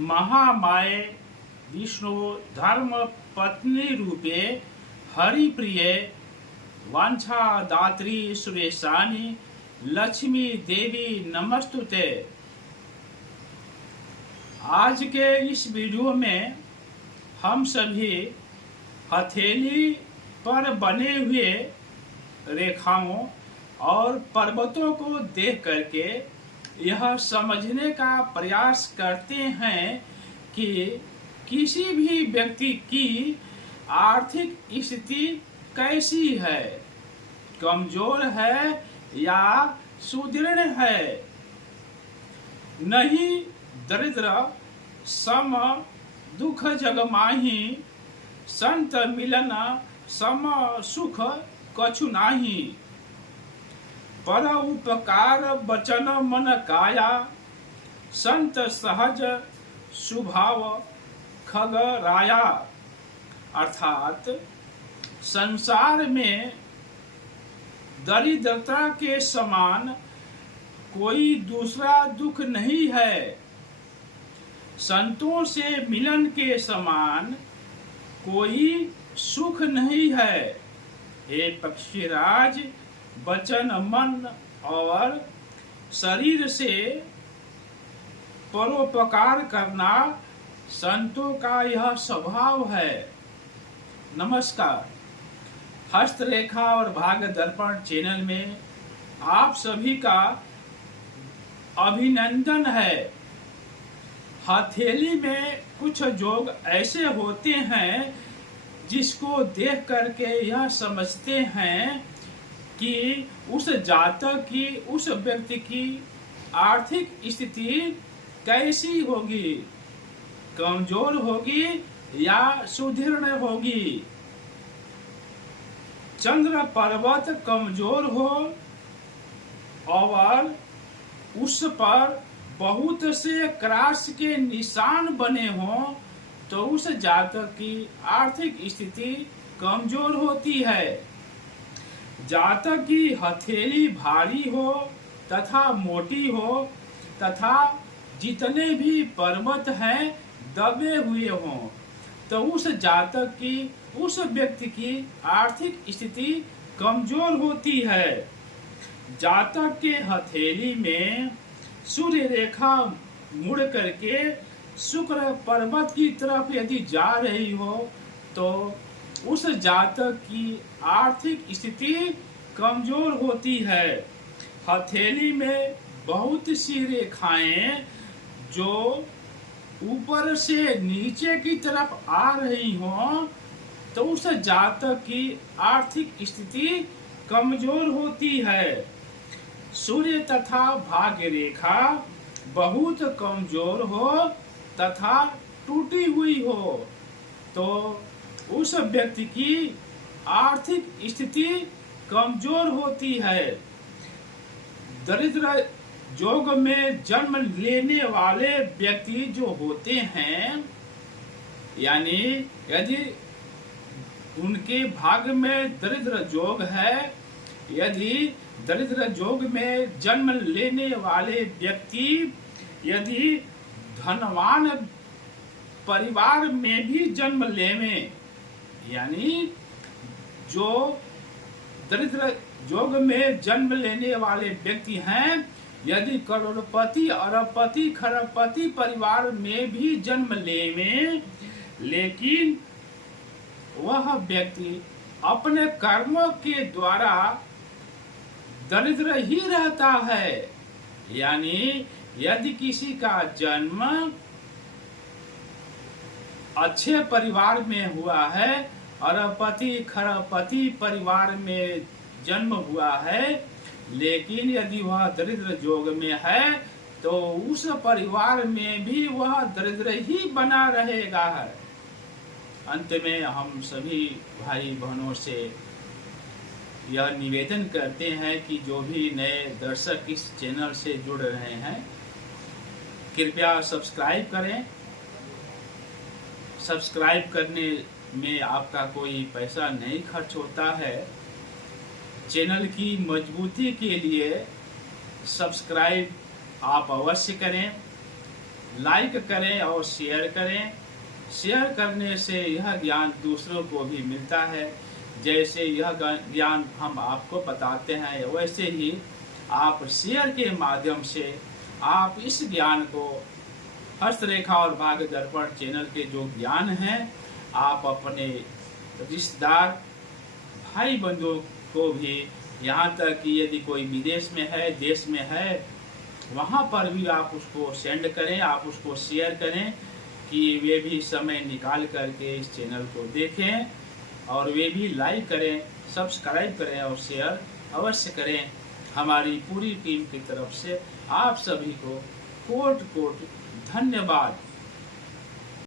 महामाये विष्णु धर्म पत्नी रूपे हरिप्रिय वांछादात्री सुरेशानी लक्ष्मी देवी नमस्तुते। आज के इस वीडियो में हम सभी हथेली पर बने हुए रेखाओं और पर्वतों को देख करके यह समझने का प्रयास करते हैं कि किसी भी व्यक्ति की आर्थिक स्थिति कैसी है, कमजोर है या सुदृढ़ है। नहीं दरिद्र सम दुख जग माही, संत मिलन सम सुख कछु नाही। पर उपकार बचन मन काया, संत सहज स्वभाव खग राया। अर्थात संसार में दरिद्रता के समान कोई दूसरा दुख नहीं है, संतों से मिलन के समान कोई सुख नहीं है। हे पक्षीराज, वचन मन और शरीर से परोपकार करना संतों का यह स्वभाव है। नमस्कार। हस्तरेखा और भाग्य दर्पण चैनल में आप सभी का अभिनंदन है। हथेली में कुछ योग ऐसे होते हैं जिसको देख करके यह समझते हैं कि उस जातक की, उस व्यक्ति की आर्थिक स्थिति कैसी होगी, कमजोर होगी या सुदृढ़ होगी। चंद्र पर्वत कमजोर हो और उस पर बहुत से क्रॉस के निशान बने हों तो उस जातक की आर्थिक स्थिति कमजोर होती है। जातक की हथेली भारी हो तथा मोटी हो तथा जितने भी पर्वत हैं दबे हुए हों तो उस जातक की, उस व्यक्ति की आर्थिक स्थिति कमजोर होती है। जातक के हथेली में सूर्य रेखा मुड़ करके शुक्र पर्वत की तरफ यदि जा रही हो तो उस जातक की आर्थिक स्थिति कमजोर होती है। हथेली में बहुत सी रेखाएं जो ऊपर से नीचे की तरफ आ रही हों तो उस जातक की आर्थिक स्थिति कमजोर होती है। सूर्य तथा भाग्य रेखा बहुत कमजोर हो तथा टूटी हुई हो तो उस व्यक्ति की आर्थिक स्थिति कमजोर होती है। दरिद्र योग में जन्म लेने वाले व्यक्ति जो होते हैं, यानी यदि उनके भाग्य में दरिद्र योग है, यदि दरिद्र योग में जन्म लेने वाले व्यक्ति यदि धनवान परिवार में भी जन्म लेवे, यानी जो दरिद्र योग में जन्म लेने वाले व्यक्ति हैं, यदि करोड़पति अरबपति खरबपति परिवार में भी जन्म लेवे, लेकिन वह व्यक्ति अपने कर्मों के द्वारा दरिद्र ही रहता है। यानी यदि किसी का जन्म अच्छे परिवार में हुआ है, अरबपति खरबपति परिवार में जन्म हुआ है, लेकिन यदि वह दरिद्र योग में है तो उस परिवार में भी वह दरिद्र ही बना रहेगा। अंत में हम सभी भाई बहनों से यह निवेदन करते हैं कि जो भी नए दर्शक इस चैनल से जुड़ रहे हैं, कृपया सब्सक्राइब करें। सब्सक्राइब करने में आपका कोई पैसा नहीं खर्च होता है। चैनल की मजबूती के लिए सब्सक्राइब आप अवश्य करें। लाइक करें और शेयर करें। शेयर करने से यह ज्ञान दूसरों को भी मिलता है। जैसे यह ज्ञान हम आपको बताते हैं, वैसे ही आप शेयर के माध्यम से आप इस ज्ञान को, हस्तरेखा और भाग्य दर्पण चैनल के जो ज्ञान हैं, आप अपने रिश्तेदार, भाई बंधुओं को भी, यहाँ तक कि यदि कोई विदेश में है, देश में है, वहाँ पर भी आप उसको सेंड करें, आप उसको शेयर करें कि वे भी समय निकाल करके इस चैनल को देखें और वे भी लाइक करें, सब्सक्राइब करें और शेयर अवश्य करें। हमारी पूरी टीम की तरफ से आप सभी को कोट कोट धन्यवाद।